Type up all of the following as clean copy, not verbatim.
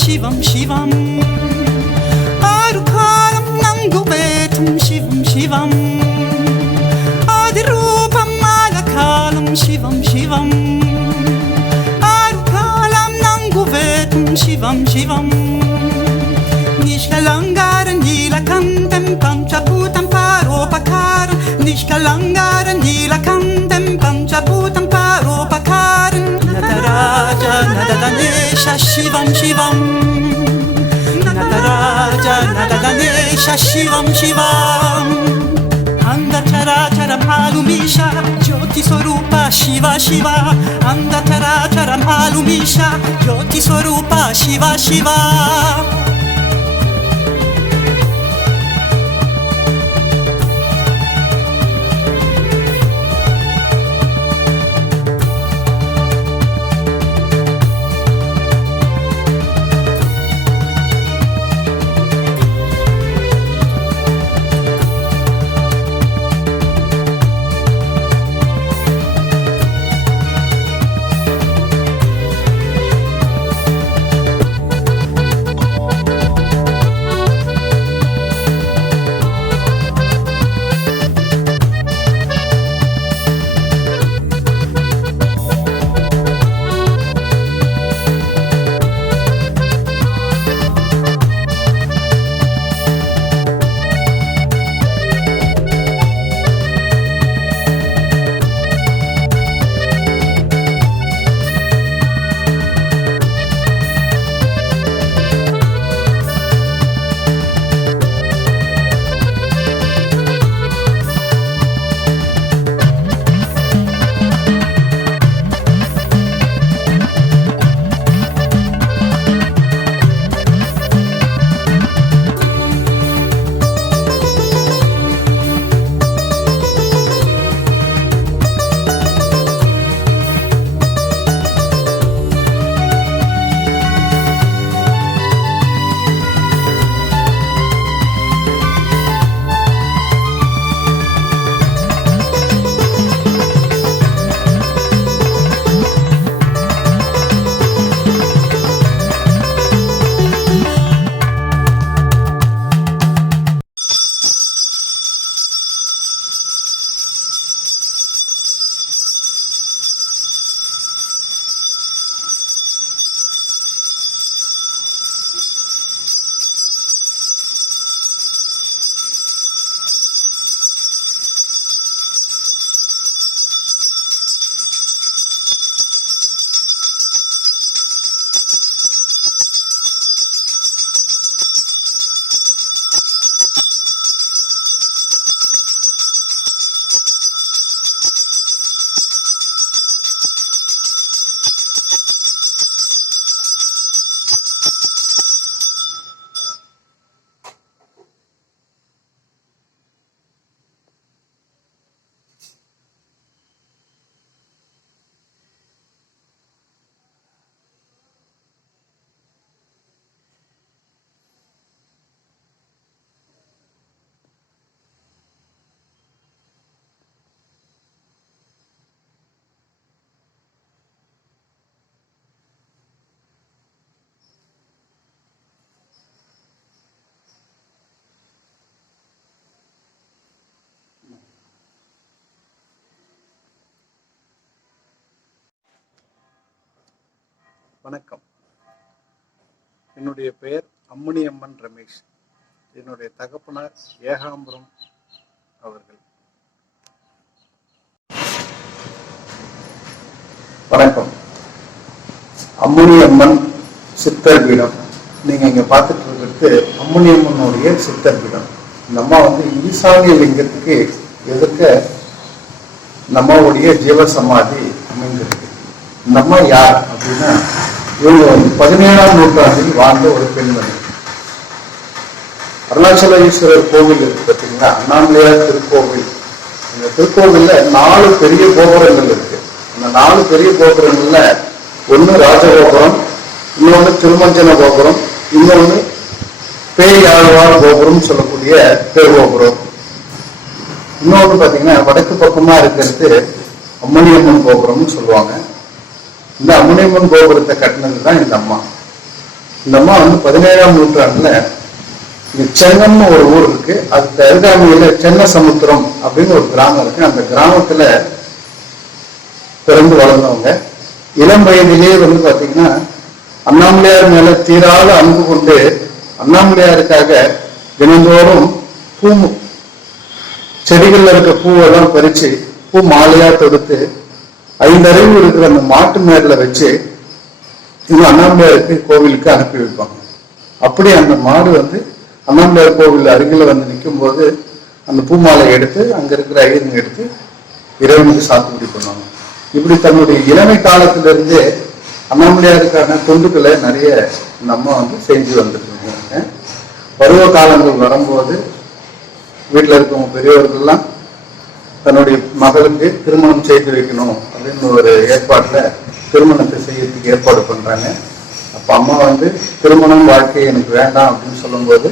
శివం శివం ఆరుకాలం నంగు వేదం శివం శివం ఆది రూపం ఆలకాలం శివం శివం ఆరుకాలం నంగు వేదం శివం శివం నిష్కలంగారం నీలకంఠం పంచభూతం పారోపకారం నిష్కలంగారం నీలకంఠం పంచభూతం పారోపకారం నటరాజ నటగణేశ శివం శివం నటరాజ నటగణేశ శివం శివం అంధచరాచరమాలుమీశ జ్యోతి స్వరూప శివ శివ అంధచరాచరమాలుమీశ జ్యోతి స్వరూప శివ శివ வணக்கம். என்னுடைய பெயர் அம்முனியம்மன் ரமேஷ். என்னுடைய தகப்பனார் ஏகாம்பரம் அவர்கள். வணக்கம். அம்முனியம்மன் சித்தர் பீடம். நீங்க இங்க பார்த்துட்டு இருக்கிறது அம்முனியம்மனுடைய சித்தர் பீடம். இந்த அம்மா ஈசானிய லிங்கத்துக்கு எதிர்க்க நம்மளுடைய ஜீவசமாதி அமைந்திருக்கு. இந்த அம்மா யார் அப்படின்னா, இவங்க 17ஆம் நூற்றாண்டில் வாழ்ந்த ஒரு பெண்மணி. அருணாச்சல ஈஸ்வரர் கோவில் இருக்கு பார்த்தீங்களா, அண்ணாமலையார் திருக்கோவில். இந்த திருக்கோவில்ல 4 பெரிய கோபுரங்கள் இருக்கு. அந்த 4 பெரிய கோபுரங்கள்ல ஒண்ணு ராஜகோபுரம், இன்னொன்னு திருமஞ்சன கோபுரம், இன்னொன்னு பேயாழ்வார் கோபுரம் சொல்லக்கூடிய பேர்கோபுரம். இன்னொன்று பார்த்தீங்கன்னா வடக்கு பக்கமா இருக்கிறது அம்மணியம்மன் கோபுரம்னு சொல்லுவாங்க. இந்த அம்மணியம்மன் கோபுரத்தை கட்டினது தான் இந்த அம்மா. இந்த அம்மா வந்து 17ஆம் நூற்றாண்டுல இங்க சென்னம்னு ஒரு ஊர் இருக்கு, அதுக்கு அருகாமையில சென்ன சமுத்திரம் அப்படின்னு ஒரு கிராமம் இருக்கு. அந்த கிராமத்துல பிறந்து வளர்ந்தவங்க. இளம் வயதிலேயே வந்து பாத்தீங்கன்னா அண்ணாமலையார் மேல தீராத அன்பு கொண்டு அண்ணாமலையாருக்காக தினந்தோறும் பூ செடிகள்ல இருக்க பூவெல்லாம் பறிச்சு பூ மாலையா தொடுத்து 5 அறிவு இருக்கிற அந்த மாட்டு மேல வச்சு இந்த அண்ணாமலையாருக்கு கோவிலுக்கு அனுப்பி வைப்பாங்க. அப்படி அந்த மாடு வந்து அண்ணாமலையார் கோவில் அருகில வந்து நிற்கும் போது அந்த பூ மாலை எடுத்து அங்க இருக்கிற ஐயருங்க எடுத்து இறைவனுக்கு சாத்துக்குடி பண்ணுவாங்க. இப்படி தன்னுடைய இளமை காலத்திலிருந்தே அண்ணாமலையாருக்கான தொண்டுகளை நிறைய இந்த அம்மா வந்து செஞ்சு வந்துட்டு இருக்காங்க. பருவ காலங்கள் வரும்போது வீட்டில் இருக்கவங்க பெரியவர்கள்லாம் தன்னுடைய மகளுக்கு திருமணம் செய்து வைக்கணும் அப்படின்னு ஒரு ஏற்பாட்டில் திருமணத்தை செய்யறதுக்கு ஏற்பாடு பண்றாங்க. அப்போ அம்மா வந்து திருமணம் வாழ்க்கை எனக்கு வேண்டாம் அப்படின்னு சொல்லும்போது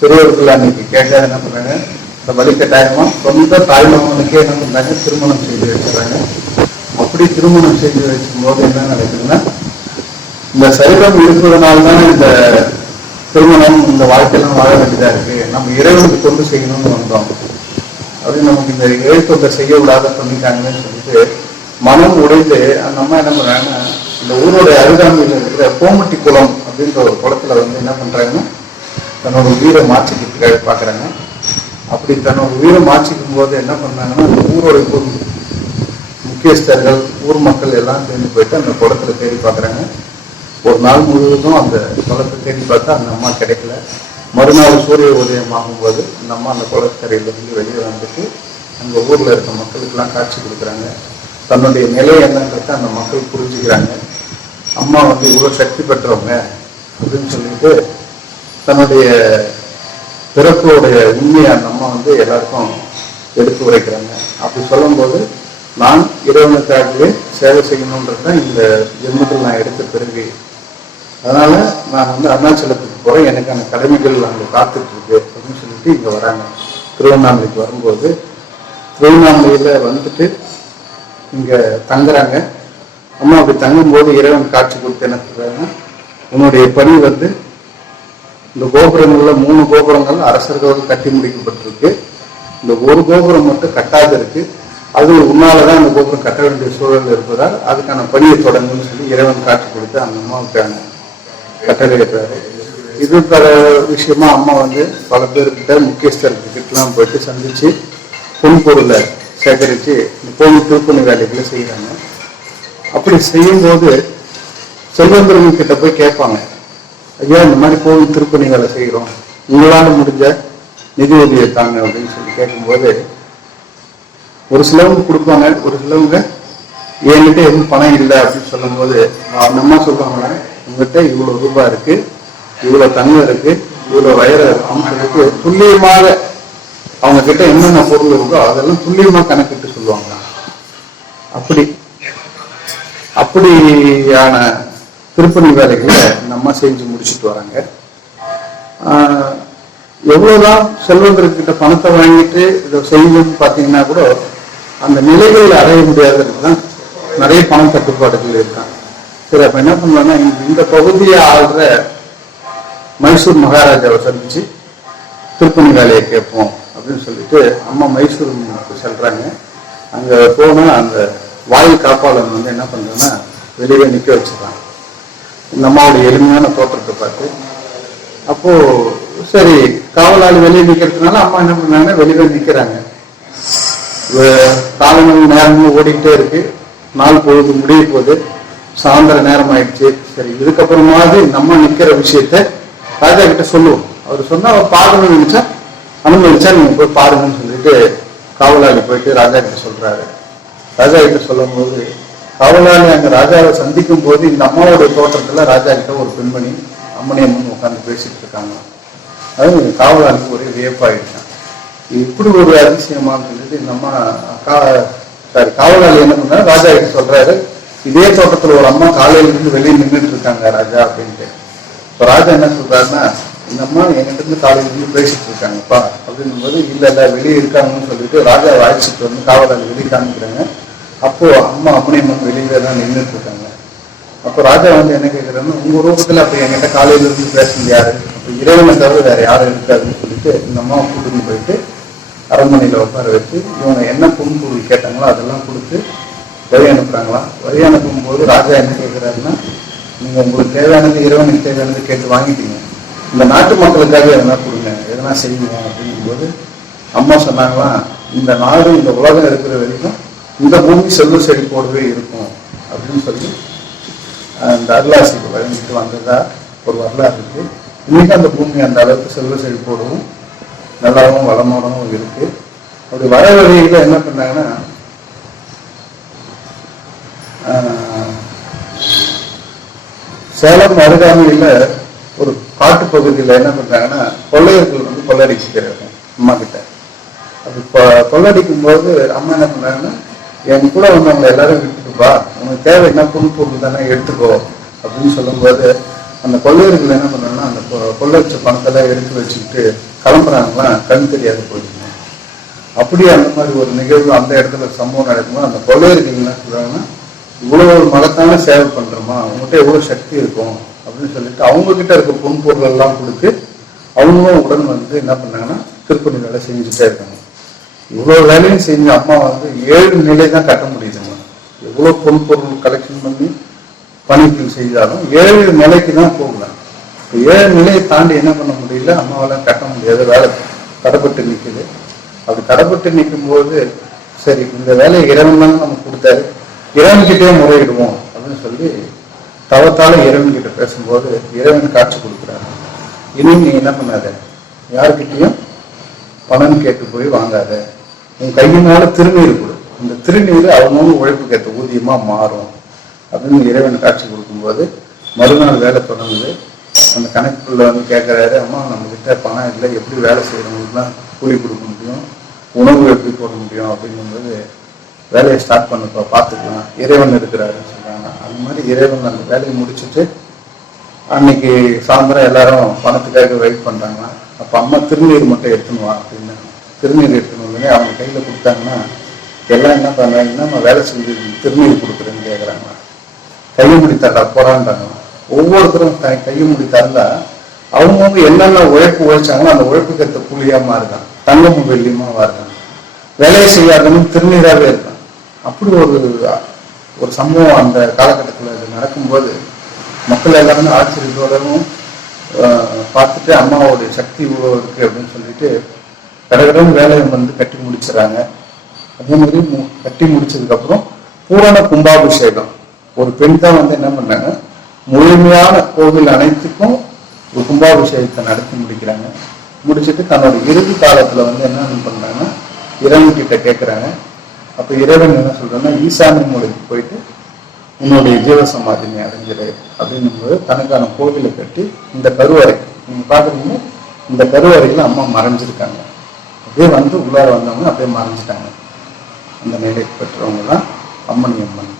பெரியவர்கள் அன்னைக்கு கேட்க என்ன பண்றாங்க, இந்த வழிகட்டாயமா சொந்த தாய்மாமனுக்கே என்ன பண்றாங்க, திருமணம் செய்து வச்சுறாங்க. அப்படி திருமணம் செய்து வைக்கும் போது என்ன நடக்குதுன்னா, இந்த சரீரம் இருப்பதனால்தான் இந்த திருமணம் இந்த வாழ்க்கையெல்லாம் வாழ வேண்டியதா இருக்கு, நம்ம இறைவனுக்கு கொண்டு செய்யணும்னு வந்தோம் அப்படின்னு நமக்கு இந்த இறைத்தொண்டை செய்ய விடாத பண்ணிட்டாங்கன்னு சொல்லிட்டு மனம் உடைந்து அந்த அம்மா என்ன பண்றாங்கன்னா, இந்த ஊரோட அருகாமையில் இருக்கிற கோமட்டி குளம் அப்படின்ற ஒரு குளத்துல வந்து என்ன பண்றாங்கன்னா தன்னோட உயிரை மாற்றிக்கிறதுக்காக பாக்குறாங்க. அப்படி தன்னோட உயிரை மாற்றிக்கும் போது என்ன பண்ணாங்கன்னா, அந்த ஊரோட முக்கியஸ்தர்கள் ஊர் மக்கள் எல்லாம் சேர்ந்து போயிட்டு அந்த குளத்துல தேடி பார்க்குறாங்க. ஒரு நாள் முழுவதும் அந்த குளத்தை தேடி பார்த்தா அந்த அம்மா கிடைக்கல. மறுநாள் சூரிய உதயம் ஆகும்போது அந்த அம்மா அந்த குளக்கரையிலிருந்து வெளியே வந்துட்டு அந்த ஊர்ல இருக்க மக்களுக்கெல்லாம் காட்சி கொடுக்குறாங்க. தன்னுடைய நிலை என்னன்றத அந்த மக்கள் புரிஞ்சுக்கிறாங்க. அம்மா வந்து இவ்வளோ சக்தி பெற்றவங்க அப்படின்னு சொல்லிட்டு தன்னுடைய பிறப்புடைய உண்மையை அந்த அம்மா வந்து எல்லாருக்கும் எடுத்து உரைக்கிறாங்க. அப்படி சொல்லும்போது நான் இறைவனுக்காகவே சேவை செய்யணுன்றது தான் இந்த ஜென்மத்தில் நான் எடுத்த பிறகு. அதனால நான் வந்து அருணாச்சலத்துக்கு போகிறேன், எனக்கான கடமைகள் அங்கே காத்துட்டு இருக்கு அப்படின்னு சொல்லிட்டு இங்கே வராங்க. திருவண்ணாமலைக்கு வரும்போது திருவண்ணாமலையில் வந்துட்டு இங்கே தங்குறாங்க. அம்மா அப்படி தங்கும்போது இறைவன் காட்சி கொடுத்து என்ன சொல்றாங்கன்னா, உன்னுடைய பணி வந்து இந்த கோபுரங்கள்ல 3 கோபுரங்கள் அரசர்கள் கட்டி முடிக்கப்பட்டிருக்கு, இந்த ஒரு கோபுரம் மட்டும் கட்டாது இருக்கு, அது உன்னாலதான் அந்த கோபுரம் கட்ட வேண்டிய சூழல் இருப்பதால் அதுக்கான பணியை தொடங்குன்னு சொல்லி இறைவன் காட்சி கொடுத்து அந்த அம்மாவுக்கான கட்டளை ஏற்றாரு. இது பல விஷயமா அம்மா வந்து பல பேர்கிட்ட முக்கியஸ்தர்கிட்டலாம் போயிட்டு சந்திச்சு பொன்பொருளை சேகரித்து இந்த கோவில் திருப்பணி வேலைகளை செய்கிறாங்க. அப்படி செய்யும்போது செல்வந்தர்கள் கிட்ட போய் கேட்பாங்க, ஐயா இந்த மாதிரி கோவில் திருப்பணி வேலை செய்கிறோம், உங்களால் முடிஞ்ச நிதி உதவியை தாங்க அப்படின்னு சொல்லி கேட்கும்போது ஒரு சிலவங்க கொடுப்பாங்க, ஒரு சிலவங்க என்கிட்ட எதுவும் பணம் இல்லை அப்படின்னு சொல்லும்போது அந்த அம்மா சொல்லுவாங்க, உங்ககிட்ட இவ்வளோ ரூபாய் இருக்கு, இவ்வளோ தங்கம் இருக்கு, இவ்வளோ வைரம் இருக்குன்னு சொல்லிட்டு துல்லியமாக அவங்க கிட்ட என்னென்ன பொருள் இருக்கோ அதெல்லாம் துல்லியமாக கணக்கிட்டு சொல்லுவாங்க. அப்படியான திருப்பணி வேலைகளை நம்ம செஞ்சு முடிச்சுட்டு வராங்க. எவ்வளவுதான் செல்வந்தர்கிட்ட பணத்தை வாங்கிட்டு இதை செய்யணும்னு பார்த்தீங்கன்னா கூட அந்த நிலைகள் அடைய முடியாததுக்கு தான் நிறைய பணம் தட்டுப்பாடுகள் இருக்காங்க. சரி, அப்ப என்ன பண்ணலாம்னா இந்த பகுதியை ஆள்ற மைசூர் மகாராஜாவை சந்திச்சு திருப்பணி வேலையை கேட்போம் அப்படின்னு சொல்லிட்டு அம்மா மைசூருக்கு செல்றாங்க. அங்க போனா அந்த வாயில் காப்பாளன் வந்து என்ன பண்றேன்னா வெளியே நிற்க வச்சிடறாங்க இந்த அம்மாவுடைய எளிமையான தோற்றத்தை பார்த்து. அப்போ சரி, காவலாளி வெளியே நிற்கிறதுனால அம்மா என்ன பண்ணாங்க, வெளியே நிற்கிறாங்க. காலங்கள் நேரமும் ஓடிக்கிட்டே இருக்கு, நாள் பொழுது முடிய போகுது, சாயந்தர நேரம் ஆயிடுச்சு. சரி, இதுக்கப்புறமாவது இந்த அம்மா நிற்கிற விஷயத்த ராஜா கிட்ட சொல்லுவோம். அவர் சொன்னா அவர் பார்க்கணும்னு நினைச்சா அனுமதிச்சா நீங்க போய் பாருங்கன்னு சொல்லிட்டு காவலாளி போயிட்டு ராஜா கிட்ட சொல்றாரு. ராஜா கிட்ட சொல்லும் போது காவலாளி அங்க ராஜாவை சந்திக்கும் போது இந்த அம்மாவோட தோற்றத்துல ராஜா கிட்ட ஒரு பெண்மணி அம்மனி அம்மன் உட்காந்து பேசிட்டு இருக்காங்க. அது காவலாளிக்கு ஒரே வியப்பாயிடுச்சான். இப்படி ஒரு அதிசயமானு சொல்லிட்டு இந்த அம்மா காவலாளி என்ன பண்ணாரு, ராஜா கிட்ட சொல்றாரு, இதே தோட்டத்துல ஒரு அம்மா காலையில இருந்து வெளியே நின்றுட்டு இருக்காங்க ராஜா அப்படின்ட்டு. இப்போ ராஜா என்ன சொல்றாருன்னா, இந்த அம்மா என்கிட்ட இருந்து காலையில இருந்து பேசிட்டு இருக்காங்கப்பா அப்படின்னும் போது இல்ல வெளியே இருக்காங்கன்னு சொல்லிட்டு ராஜாவை அழைச்சிட்டு வந்து காவலாளி வெளியே காமிக்கிறாங்க. அப்போ அம்மா அம்மனி அம்மன் வெளியில தான் நின்றுட்டு இருக்காங்க. அப்போ ராஜா வந்து என்ன கேட்குறாருன்னா, உங்க ரூபத்துல அப்ப என்கிட்ட காலையில இருந்து பேசுனது யாரு, அப்போ இறைவனை தவிர வேற யாரும் இருக்காதுன்னு சொல்லிட்டு இந்த அம்மாவை கூட்டின்னு போயிட்டு அரண்மனையில உட்கார வச்சு இவங்க என்ன பொருள் கேட்டாங்களோ அதெல்லாம் கொடுத்து வழி அனுப்புறாங்களாம். வழி அனுப்பும் போது ராஜா என்ன கேட்கிறாருன்னா, நீங்க உங்களுக்கு தேவையானது இறைவனுக்கு தேவையானது கேட்டு வாங்கிட்டீங்க, இந்த நாட்டு மக்களுக்காக எதனா கொடுங்க, எதனா செய்யுங்க அப்படிங்கும்போது அம்மா சொன்னாங்களாம், இந்த நாடு இந்த உலகம் இருக்கிற வரைக்கும் இந்த பூமி செல்வ செழிப்போடவே இருக்கும் அப்படின்னு சொல்லி அந்த அருளாசிக்கு வழங்கிட்டு வந்ததா ஒரு வரலாறு இருக்கு. இன்னைக்கு அந்த பூமி அந்த அளவுக்கு செல்வ செழிப்போடவும் நல்லாவும் வளமோடவும் இருக்கு. அப்படி வர வழியில என்ன பண்ணாங்கன்னா, சேலம் அருகாமையில ஒரு காட்டு பகுதியில் என்ன பண்றாங்கன்னா, கொள்ளையர்கள் வந்து கொள்ளடிக்கிறாங்க அம்மா கிட்ட. அது கொள்ளடிக்கும் போது அம்மா என்ன பண்றாங்கன்னா, என் கூட வந்தவங்க எல்லாரும் விட்டுட்டுப்பா, உனக்கு தேவை என்ன பொருள் தானே எடுத்துக்கோ அப்படின்னு சொல்லும்போது அந்த கொள்ளையர்கள் என்ன பண்றாங்கன்னா, அந்த கொள்ளடிச்ச பணத்தெல்லாம் எடுத்து வச்சுக்கிட்டு கிளம்புறாங்களாம், கண் தெரியாது போயிடுங்க. அப்படி அந்த மாதிரி ஒரு நிகழ்வு அந்த இடத்துல சம்பவம் நடக்கும்போது அந்த கொள்ளையர்கள் என்ன சொல்றாங்கன்னா, இவ்வளவு ஒரு மகத்தான சேவை பண்றோமா, அவங்ககிட்ட எவ்வளவு சக்தி இருக்கும் அப்படின்னு சொல்லிட்டு அவங்க கிட்ட இருக்க பொருள் எல்லாம் கொடுத்து அவங்களும் உடன் வந்து என்ன பண்ணாங்கன்னா திருப்பணி வேலை செஞ்சுட்டே இருக்காங்க. இவ்வளவு வேலையும் செஞ்சு அம்மா வந்து 7 நிலை தான் கட்ட முடியுதுங்க. எவ்வளவு பொருள் கலெக்ஷன் பண்ணி பணிகள் செய்தாலும் 7 நிலைக்கு தான் போகலாம். இப்போ 7 நிலையை தாண்டி என்ன பண்ண முடியல, அம்மாவால கட்ட முடியாத வேலை தடைப்பட்டு நிற்குது. அப்படி தடைப்பட்டு நிற்கும் போது சரி இந்த வேலையை இறைவன் தான் நமக்கு கொடுத்தாரு, இறைவன்கிட்டே முறையிடுவோம் அப்படின்னு சொல்லி தவத்தால இறைவன் கிட்ட பேசும்போது இறைவன் காட்சி கொடுக்குறாரு. இனி நீ என்ன பண்ணாத, யாருக்கிட்டையும் பணம் கேட்டு போய் வாங்காத, உன் கையினால திருநீர் கொடு, இந்த திருநீர் அவங்கவுங்க உழைப்புக்கு ஏற்ற ஊதியமா மாறும் அப்படின்னு இறைவன் காட்சி கொடுக்கும்போது மறுநாள் வேலை தொடங்குது. அந்த கணக்குள்ள வந்து கேட்கறாரு, அம்மா நம்ம கிட்ட பணம் இல்லை, எப்படி வேலை செய்யறவங்களுக்குலாம் கூலி கொடுக்க முடியும், உணவு எப்படி போட முடியும் அப்படிங்கும்போது வேலையை ஸ்டார்ட் பண்ணப்போ பார்த்துக்கலாம், இறைவன் இருக்கிறாருன்னு சொல்றாங்க. அந்த மாதிரி இறைவன் அந்த வேலையை முடிச்சுட்டு அன்னைக்கு சாயந்தரம் எல்லாரும் பணத்துக்காக வெயிட் பண்றாங்க. அப்போ அம்மா திருநீர் மட்டும் எடுத்துன்னு வா அப்படின்னு திருநீர் எடுத்துன்னு வந்து அவங்க கையில கொடுத்தாங்கன்னா எல்லாம் என்ன பண்றாங்கன்னா, நம்ம வேலை செஞ்சு திருநீர் கொடுக்குறேன்னு கேட்குறாங்க. கையமுடி தரா போறான்றாங்க. ஒவ்வொருத்தரும் கையமுடி தரந்தா அவங்கவுங்க என்னென்ன உழைப்பு உழைச்சாங்களோ அந்த உழைப்புக்கு ஏற்ற கூலியா மாறுதான், தங்கமும் வெள்ளியுமா மாறுதான், வேலையை செய்யாதவங்க திருநீராகவே இருக்கான். அப்படி ஒரு சம்பவம் அந்த காலகட்டத்தில் அது நடக்கும்போது மக்கள் எல்லாருமே ஆச்சரியத்தோடவும் பார்த்துட்டு அம்மாவோடைய சக்தி இவ்வளோ இருக்கு அப்படின்னு சொல்லிட்டு கடகடன் வேலையை வந்து கட்டி முடிச்சுறாங்க. அதே மாதிரி கட்டி முடிச்சதுக்கப்புறம் பூரண கும்பாபிஷேகம், ஒரு பெண் தான் வந்து என்ன பண்ணாங்க, முழுமையான கோவில் அனைத்துக்கும் ஒரு கும்பாபிஷேகத்தை நடத்தி முடிக்கிறாங்க. முடிச்சுட்டு தன்னோட இறுதி காலத்துல வந்து என்ன பண்றாங்கன்னா இறைவன் கிட்ட கேட்குறாங்க. அப்போ இறைவன் என்ன சொல்றாங்கன்னா, ஈசானிய மூலைக்கு போயிட்டு உன்னுடைய ஜீவசமாதி நீ அடைஞ்சிரு அப்படின்னும்போது தனக்கான கோவிலை கட்டி இந்த கருவறை நீங்க பாக்குறீங்க, இந்த கருவறையில அம்மா மறைஞ்சிருக்காங்க. அப்படியே வந்து உள்ளார வந்தவங்க அப்படியே மறைஞ்சிட்டாங்க. அந்த நிலை பெற்றவங்க தான் அம்மணி அம்மன்.